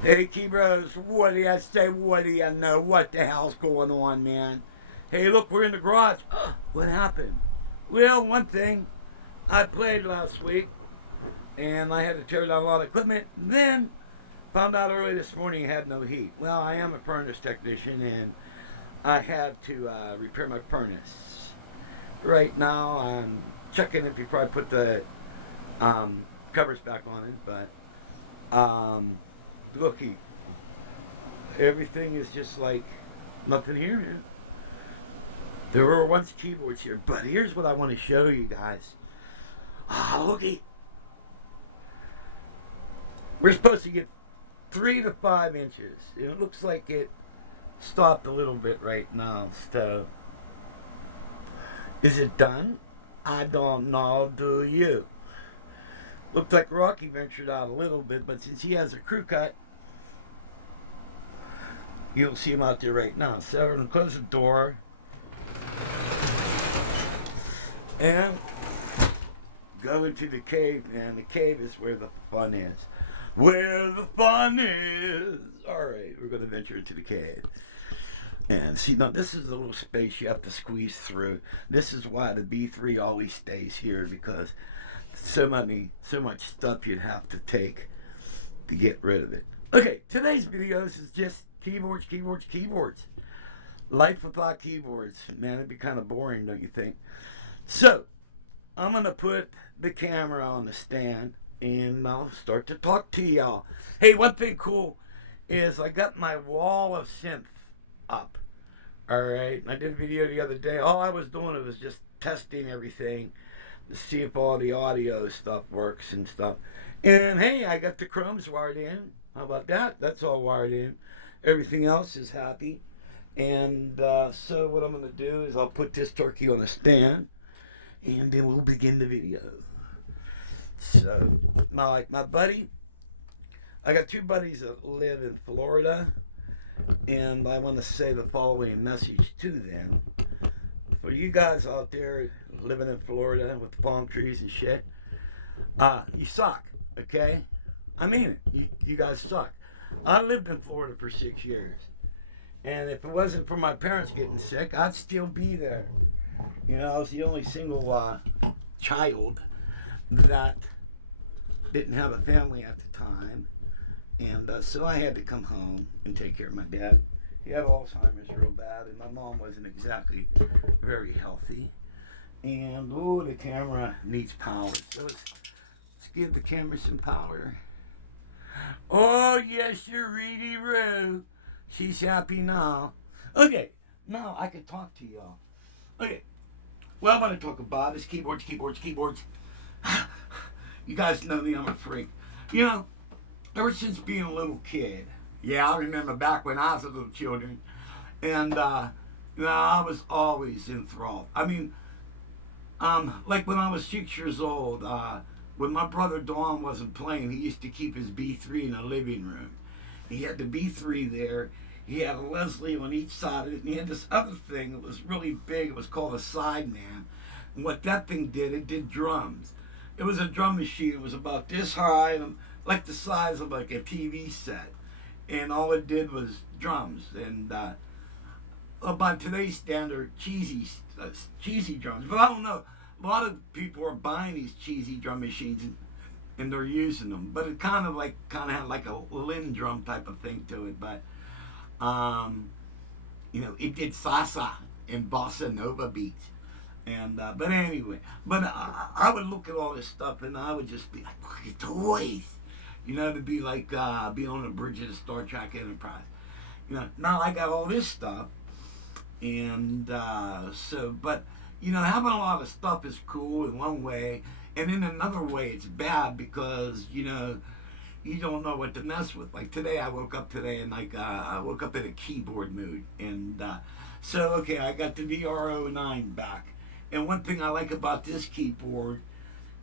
Hey, Key-Bros, what do you say? What do you know? What the hell's going on, man? Hey, look, we're in the garage. What happened? Well, one thing, I played last week, and I had to tear down a lot of equipment. Then, found out early this morning I had no heat. Well, I am a furnace technician, and I had to repair my furnace. Right now, I'm checking it before I put the covers back on it, but looky, everything is just like nothing here, man. There were once keyboards here, but here's what I want to show you guys. Looky, we're supposed to get 3 to 5 inches. It looks like it stopped a little bit right now. So, is it done? I don't know. Do you? Looked like Rocky ventured out a little bit, but since he has a crew cut, you'll see him out there right now. So I'm gonna close the door and go into the cave, and the cave is where the fun is. Where the fun is. Alright, we're gonna venture into the cave. And see, now this is a little space you have to squeeze through. This is why the B3 always stays here, because so much stuff you'd have to take to get rid of it. Okay, today's videos is just keyboards. Life without keyboards. Man, it'd be kind of boring, don't you think? So, I'm going to put the camera on the stand and I'll start to talk to y'all. Hey, one thing cool is I got my wall of synth up. Alright, I did a video the other day. All I was doing was just testing everything to see if all the audio stuff works and stuff. And hey, I got the chromes wired in. How about that? That's all wired in. Everything else is happy. And so what I'm going to do is I'll put this turkey on a stand and then we'll begin the video. So, like my buddy, I got 2 buddies that live in Florida, and I want to say the following message to them. For you guys out there living in Florida with the palm trees and shit, you suck, okay? I mean it. You guys suck. I lived in Florida for 6 years. And if it wasn't for my parents getting sick, I'd still be there. You know, I was the only single child that didn't have a family at the time. And so I had to come home and take care of my dad. He had Alzheimer's real bad, and my mom wasn't exactly very healthy. And, the camera needs power. So let's give the camera some power. Oh, yes, you're Reedy Roo. She's happy now. Okay, now I can talk to y'all. Okay, what I'm going to talk about is keyboards. You guys know me, I'm a freak. You know, ever since being a little kid, yeah, I remember back when I was a little children, and, I was always enthralled. I mean, like when I was 6 years old, when my brother Don wasn't playing, he used to keep his B3 in the living room. He had the B3 there. He had a Leslie on each side of it, and he had this other thing that was really big. It was called a Sideman. And what that thing did, it did drums. It was a drum machine. It was about this high, and like the size of like a TV set. And all it did was drums. And by today's standard, cheesy drums. But I don't know. A lot of people are buying these cheesy drum machines and they're using them. But it kind of had like a Lin drum type of thing to it. But it did salsa and bossa nova beats. And but anyway, I would look at all this stuff and I would just be like, look at toys. To be like be on the bridge of the Star Trek Enterprise. Now I got all this stuff, and but having a lot of stuff is cool in one way, and in another way it's bad because you don't know what to mess with. Like today, I woke up today and I woke up in a keyboard mood, and so okay, I got the VR09 back, and one thing I like about this keyboard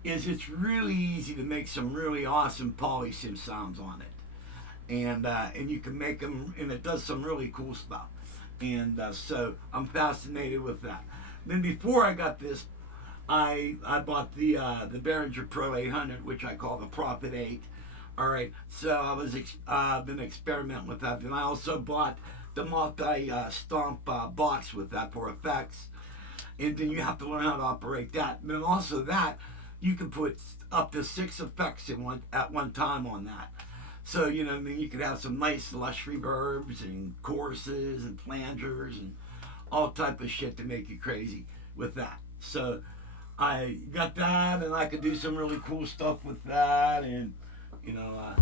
is it's really easy to make some really awesome polysynth sounds on it, and you can make them, and it does some really cool stuff, and so I'm fascinated with that. Then before I got this, I bought the Behringer Pro 800, which I call the Prophet 8. All right, so I was been experimenting with that, and I also bought the multi stomp box with that for effects, and then you have to learn how to operate that. And then also that you can put up to 6 effects in one at one time on that. So you know, I mean, you could have some nice lush reverbs and choruses and flangers and all type of shit to make you crazy with that. So I got that, and I could do some really cool stuff with that, and you know.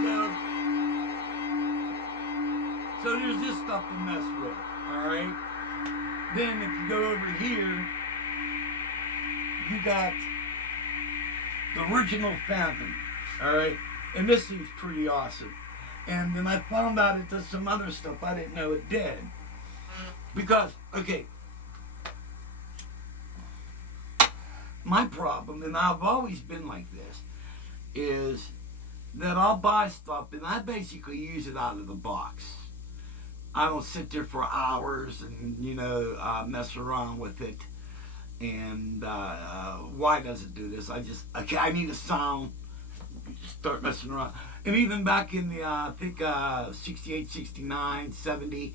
So, so there's this stuff to mess with. All right. Then if you go over here, you got the original Phantom. All right, and this seems pretty awesome. And then I found out it does some other stuff I didn't know it did. Because, okay, my problem, and I've always been like this, is that I'll buy stuff and I basically use it out of the box. I don't sit there for hours and, you know, mess around with it. And why does it do this? Okay, I need a sound. Start messing around. And even back in the, I think, 68, 69, 70,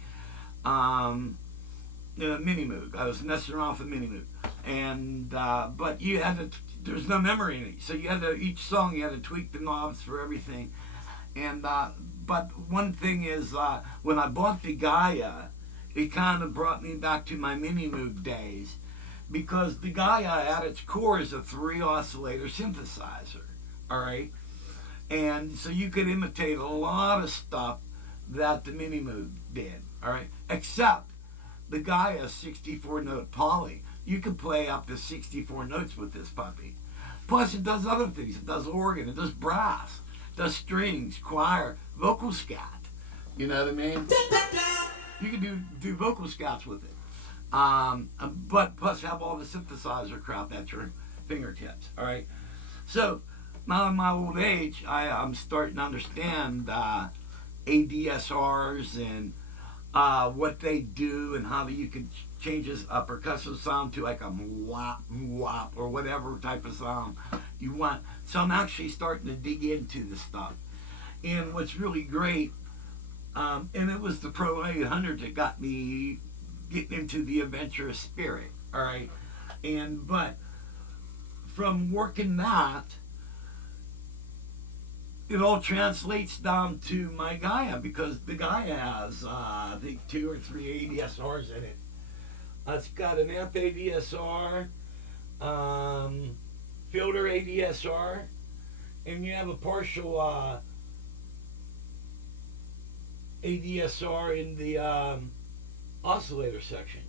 Mini Moog. I was messing around with the Mini Moog. And, but you had to, there's no memory in it. So you had to, each song you had to tweak the knobs for everything. And, but one thing is, when I bought the Gaia, it kind of brought me back to my Mini Moog days. Because the Gaia at its core is a 3 oscillator synthesizer. Alright? And so you could imitate a lot of stuff that the Mini Moog did. Alright? Except the Gaia 64-note poly. You can play up to 64 notes with this puppy. Plus it does other things. It does organ, it does brass, it does strings, choir, vocal scat. You know what I mean? You can do vocal scats with it. But plus have all the synthesizer crap at your fingertips. All right. So now in my old age, I'm starting to understand ADSRs and what they do and how you can change a percussive sound to like a wop wop or whatever type of sound you want. So I'm actually starting to dig into this stuff. And what's really great, and it was the Pro 800 that got me getting into the adventurous spirit, all right? But from working that, it all translates down to my Gaia, because the Gaia has, I think, 2 or 3 ADSRs in it. It's got an amp ADSR, filter ADSR, and you have a partial ADSR in the oscillator section,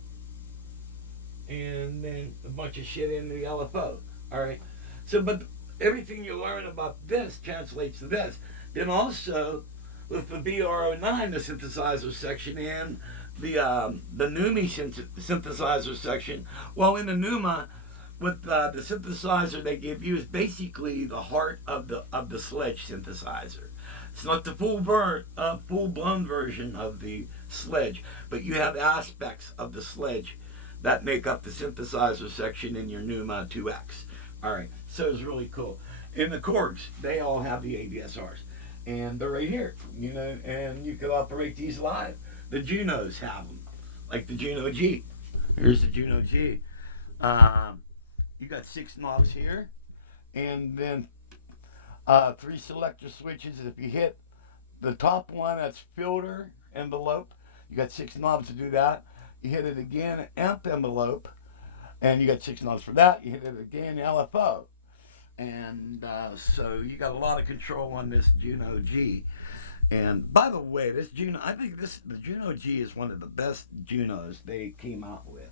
and then a bunch of shit in the LFO. All right. So, but everything you learn about this translates to this. Then also with the BR09, the synthesizer section, and the NUMI synthesizer section. Well, in the NUMA, with the synthesizer they give you is basically the heart of the Sledge synthesizer. It's not the full blown version of the Sledge, but you have aspects of the Sledge that make up the synthesizer section in your Numa 2X. All right, so it's really cool. And the Korgs, they all have the ADSRs, and they're right here, you know, and you can operate these live. The Junos have them, like the Juno G. Here's the Juno G. You got 6 knobs here, and then 3 selector switches. If you hit the top one, that's filter envelope. You got 6 knobs to do that. You hit it again, amp envelope, and you got 6 knobs for that. You hit it again, LFO. And so you got a lot of control on this Juno G. And by the way, this Juno, I think the Juno G is one of the best Junos they came out with.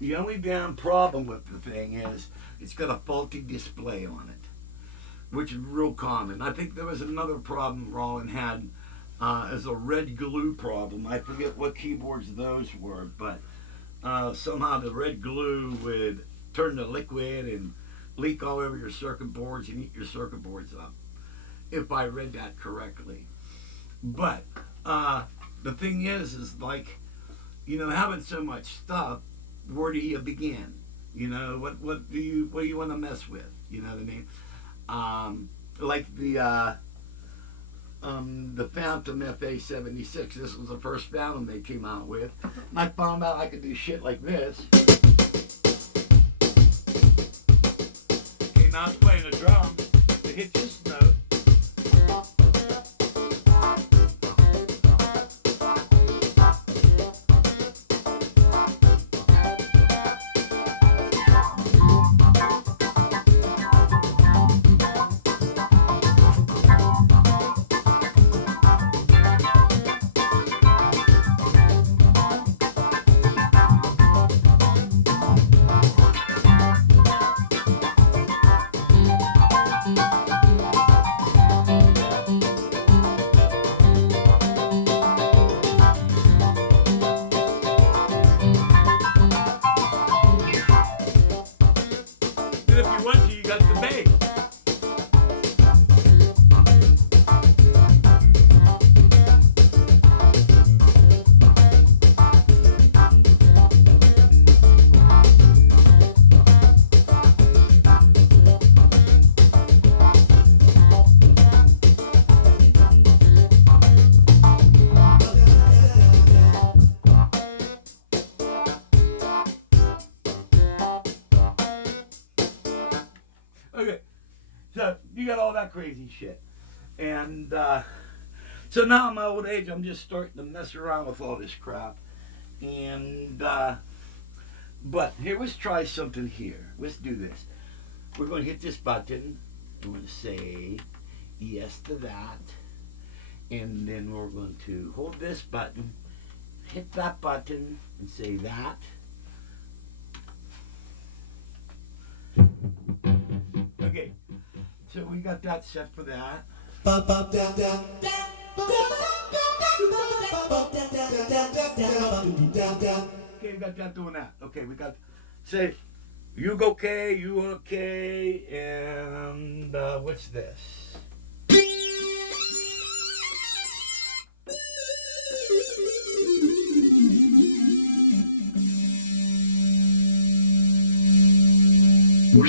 The only damn problem with the thing is it's got a faulty display on it, which is real common. I think there was another problem Roland had as a red glue problem. I forget what keyboards those were, but somehow the red glue would turn to liquid and leak all over your circuit boards and eat your circuit boards up, if I read that correctly. But the thing is like, you know, having so much stuff, where do you begin? You know, what do you want to mess with? You know what I mean? Like the Phantom FA76. This was the first Phantom they came out with. And I found out I could do shit like this. Okay, now it's playing the drums. To hit this note. If you want to, you got the bass. Okay, so you got all that crazy shit. And so now in my old age, I'm just starting to mess around with all this crap. And, but here, let's try something here. Let's do this. We're going to hit this button. We're going to say yes to that. And then we're going to hold this button, hit that button, and say that. Okay, so we got that set for that. Okay, we got that doing that. Okay, we got, say, you okay, you okay, and what's this? Okay,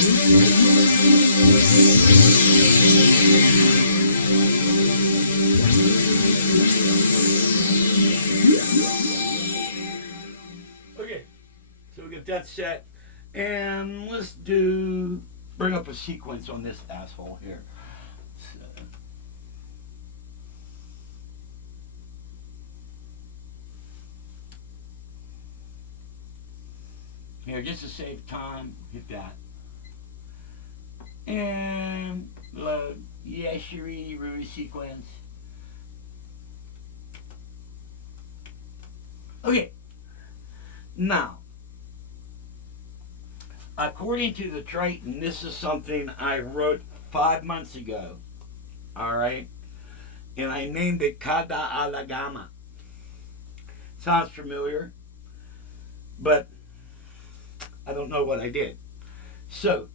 so we get that set, and let's bring up a sequence on this asshole here. So, here, just to save time, hit that. And load Yeshiri Rui sequence. Okay, now, according to the Triton, this is something I wrote 5 months ago, alright? And I named it Kada Alagama. Sounds familiar, but I don't know what I did. So,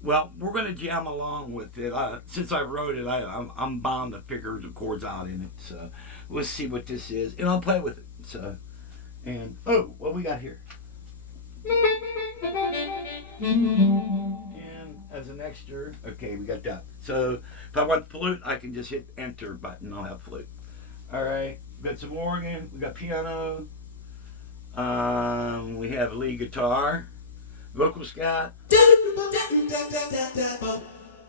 well, we're going to jam along with it. Since I wrote it, I'm bound to figure the chords out in it. So let's see what this is. And I'll play with it. So, and, oh, what we got here? And as an extra, okay, we got that. So if I want flute, I can just hit enter button. I'll have flute. All right, we got some organ. We got piano. We have lead guitar, vocal scat,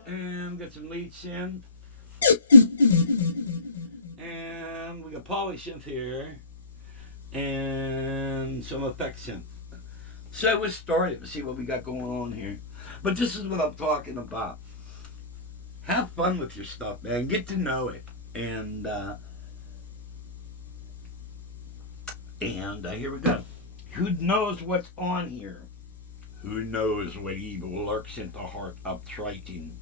and we got some lead synth, and we got poly synth here, and some effect synth. So we'll start it and see what we got going on here. But this is what I'm talking about. Have fun with your stuff, man. Get to know it, and here we go. Who knows what's on here? Who knows what evil lurks in the heart of Triton?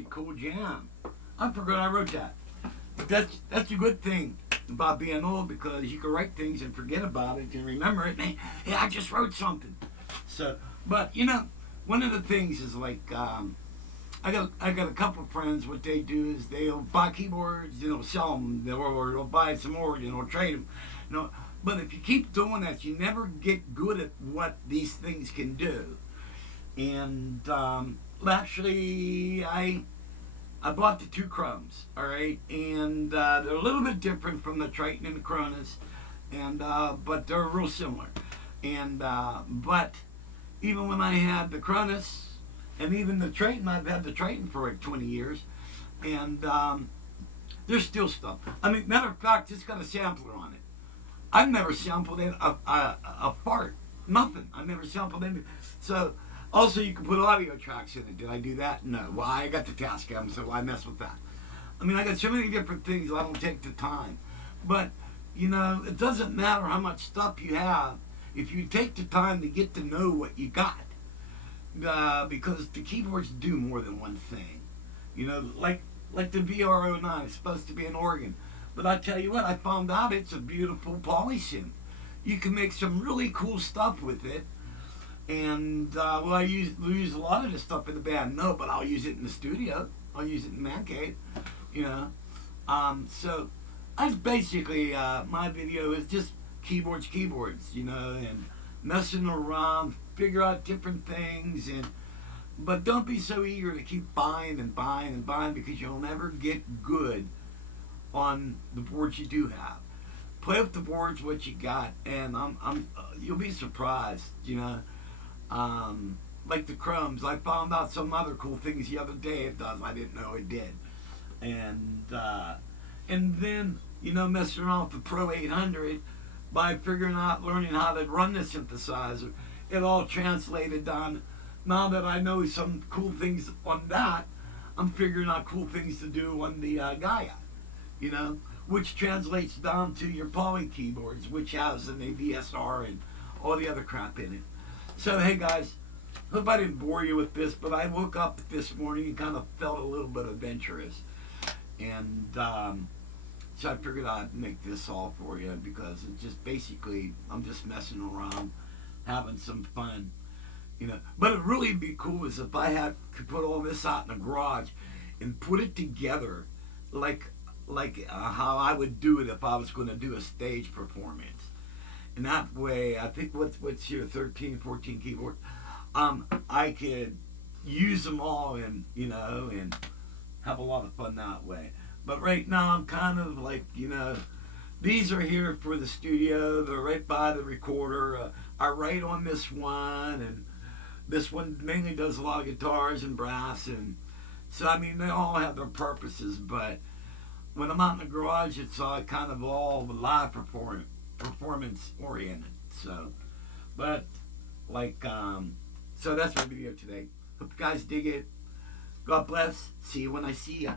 pretty cool jam. I forgot I wrote that. That's a good thing about being old, because you can write things and forget about it and remember it. And, hey, I just wrote something. So, but you know, one of the things is like I got a couple of friends. What they do is they'll buy keyboards, sell them, or they'll buy some more, trade them, But if you keep doing that, you never get good at what these things can do. And actually, I bought the two Chromes, all right, and they're a little bit different from the Triton and the Cronus, and but they're real similar. And but even when I had the Cronus and even the Triton, I've had the Triton for like 20 years, and there's still stuff. I mean, matter of fact, it's got a sampler on it. I've never sampled a fart, nothing. I've never sampled anything. So. Also, you can put audio tracks in it. Did I do that? No. Well, I got the Tascam, so why mess with that? I mean, I got so many different things, I don't take the time. But, it doesn't matter how much stuff you have if you take the time to get to know what you got. Because the keyboards do more than one thing. Like the VR09 is supposed to be an organ. But I tell you what, I found out it's a beautiful polysynth. You can make some really cool stuff with it. And, will I use a lot of this stuff in the band? No, but I'll use it in the studio. I'll use it in Man Cave, So, that's basically, my video is just keyboards, and messing around, figure out different things, but don't be so eager to keep buying and buying and buying, because you'll never get good on the boards you do have. Play with the boards what you got, and you'll be surprised, like the Chromes. I found out some other cool things the other day it does. I didn't know it did. And then, messing around with the Pro 800 by learning how to run the synthesizer, it all translated down. Now that I know some cool things on that, I'm figuring out cool things to do on the Gaia, which translates down to your poly keyboards, which has an ABSR and all the other crap in it. So, hey guys, hope I didn't bore you with this, but I woke up this morning and kind of felt a little bit adventurous. And so I figured I'd make this all for you, because it's just basically, I'm just messing around, having some fun. But it'd really be cool is if I could put all this out in the garage and put it together like how I would do it if I was going to do a stage performance. And that way, I think what's your 13, 14 keyboard, I could use them all and have a lot of fun that way. But right now, I'm kind of like, these are here for the studio. They're right by the recorder. I write on this one, and this one mainly does a lot of guitars and brass, and so I mean they all have their purposes. But when I'm out in the garage, it's kind of all live performance oriented. So, but so that's my video today. Hope you guys dig it. God bless. See you when I see ya.